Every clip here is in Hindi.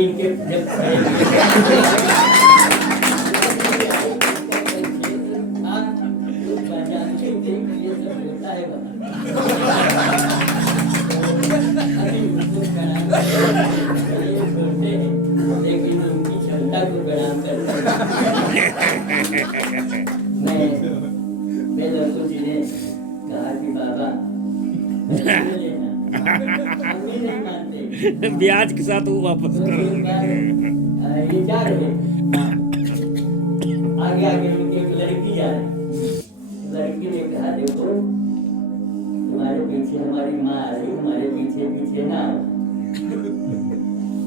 इनके जब आप जानते हैं कि ये सब होता है अभी उनको प्रणाम ये छोड़ते हैं लेकिन उनकी क्षमता को प्रणाम करते हैं। मैं लड़कों जी ने कहा कि बाबा नहीं मानते ब्याज के साथ वो वापस तो करो। एक बार ये जा रहे आगे आगे उनकी एक लड़की जा रही लड़की ने कहा देखो तुम्हारे पीछे हमारी माँ आ रही हमारे पीछे पीछे ना आओ।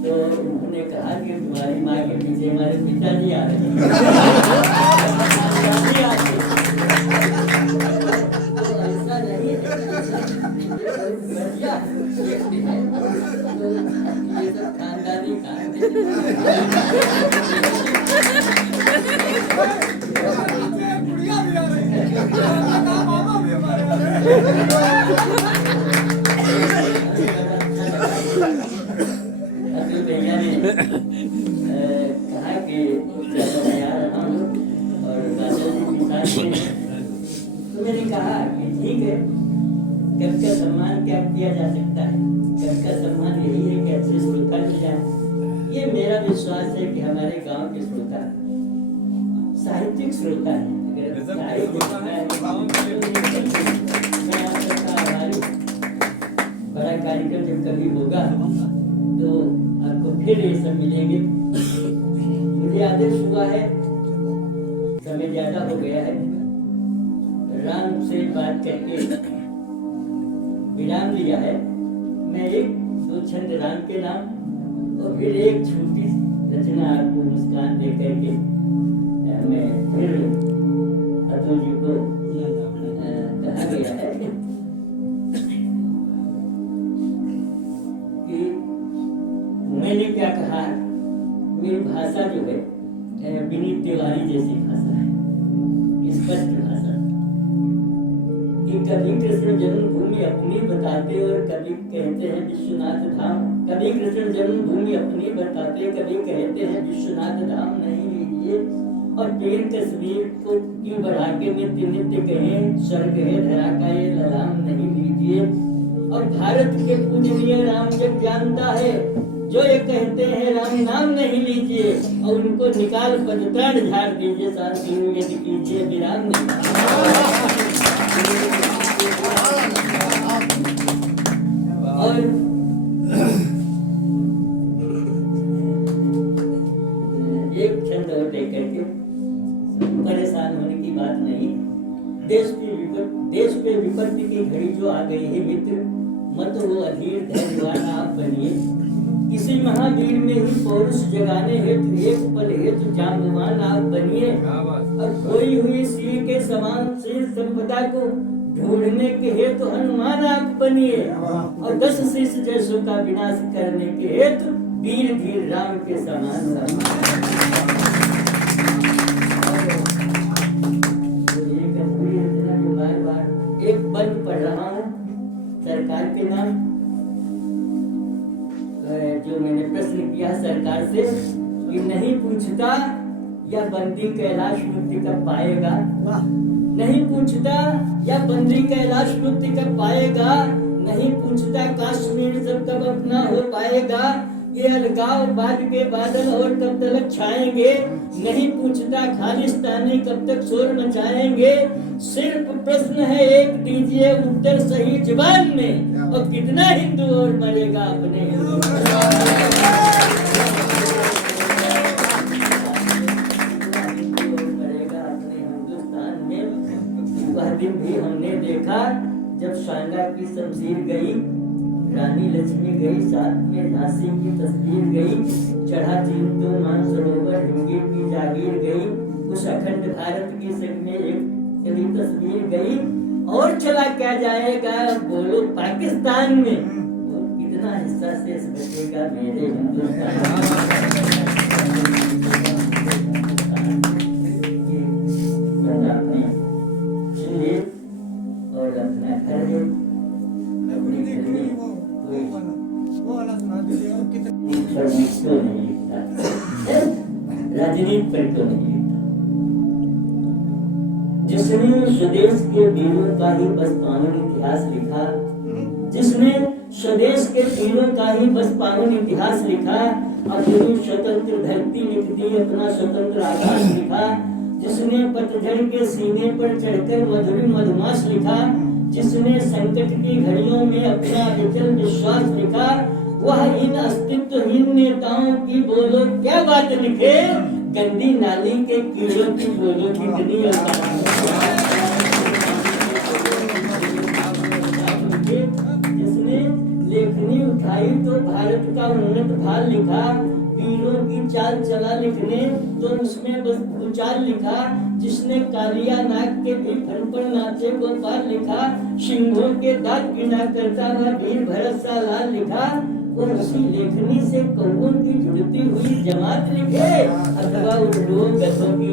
तो उन्होंने कहा कि तुम्हारी माँ के पीछे हमारे पिताजी आ रहे हैं। तो ऐसा नहीं बढ़िया ये सब खानदानी काम अब्दुल भैया ने कहा कि मैं आ रहा हूँ और दादाजी के साथ में तो मैंने कहा कि ठीक है कब का सम्मान क्या किया जा सकता है कब का सम्मान यही है कि अच्छे श्रोता मिल जाए ये मेरा विश्वास है कि हमारे गांव के श्रोता साहित्यिक श्रोता है अगर साहित्य मैं आप सबका आभारी बड़ा कार्यक्रम जब कभी होगा तो आपको फिर ये सब मिलेंगे। मुझे आदेश हुआ है समय ज्यादा हो गया है राम से बात करके विराम लिया है मैं एक दो छंद राम के नाम और फिर एक छोटी रचना आपको मुस्कान दे करके मैं फिर अतुल जी को कहा गया है कि मैंने क्या कहा मेरी भाषा जो है विनीत तिवारी जैसी भाषा है स्पष्ट भाषा कि कभी कृष्ण जन्मभूमि अपनी बताते और कभी कहते हैं विश्वनाथ धाम कभी कृष्ण जन्मभूमि अपनी बताते कभी कहते हैं विश्वनाथ धाम नहीं लीजिए और पेड़ तस्वीर को क्यों बढ़ा के नित्य नित्य कहें स्वर्ग है धरा का ये ललाम नहीं लीजिए और भारत के पूजनीय राम जब जानता है जो ये कहते हैं राम नाम नहीं लीजिए और उनको निकाल पदत्राण झाड़ दीजिए शांति नियत कीजिए विराम नहीं और एक छंद और दे करके परेशान होने की बात नहीं देश पे विपत्ति की घड़ी जो आ गई है मित्र मत वो अधीर धैर्यवान आप बनिए किसी महावीर में ही पौरुष जगाने हेतु एक पल हेतु जाम्बवान आप बनिए और खोई हुई सिर के समान शील संपदा को ढूंढने के हेतु हनुमान आप बनिए और 10 शीश जैसों का विनाश करने के हेतु वीर धीर राम के समान एक बंद पढ़ रहा हूँ सरकार के नाम जो मैंने प्रश्न किया सरकार से कि नहीं पूछता या बंदी कैलाश मुक्ति कब पाएगा नहीं पूछता या बंदी कैलाश मुक्ति कब पाएगा नहीं पूछता कश्मीर सब कब अपना हो पाएगा ये अलगाव बाद के बादल और कब तक छाएंगे नहीं पूछता खालिस्तानी कब तक शोर मचाएंगे सिर्फ प्रश्न है एक दीजिए उत्तर सही जुबान में और कितना हिंदू और मरेगा अपने हिंदुस्तान में वह दिन भी हमने देखा जब शांगा की शमशीर गई रानी लक्ष्मी गई साथ में झांसी की तस्वीर गई चढ़ा चिंतु मानसरोवर हिंगे की जागीर गई उस अखंड भारत की संग में एक चली तस्वीर गई और चला क्या जाएगा बोलो पाकिस्तान में वो कितना हिस्सा शेष बचेगा मेरे हिंदुस्तान और अपना घर है अपने घर में पर मैं क्यों नहीं लिखता, राजनीति पर क्यों नहीं लिखता। जिसने स्वदेश के वीरों का ही बस पावन इतिहास लिखा, जिसने स्वदेश के वीरों का ही बस पावन इतिहास लिखा, अपनी स्वतंत्र धरती लिख दी, अपना स्वतंत्र आकाश लिखा, जिसने पतझड़ के सीने पर चढ़कर मधुर मधुमास लिखा, जिसने संकट की घड़ियों में अपना अविचल विश्वास लिखा, वह इन अस्तित्वहीन नेताओं की बोलो क्या बात लिखे, गंदी नाली के कीड़ों की बोलो कितनी जिसने लेखनी उठाई तो भारत का उन्नत भाल लिखा, वीरों की चाल चला लिखने तो उसमें बस भूचाल लिखा, जिसने कालिया नाग के भी फन पर नाचे गोपाल लिखा, सिंहों के दांत गिना करता हुआ वीर भरत सा लाल लिखा, और उसी लेखनी से कौओं की जुड़ती हुई जमात लिखे, अथवा उल्लुओं गधों की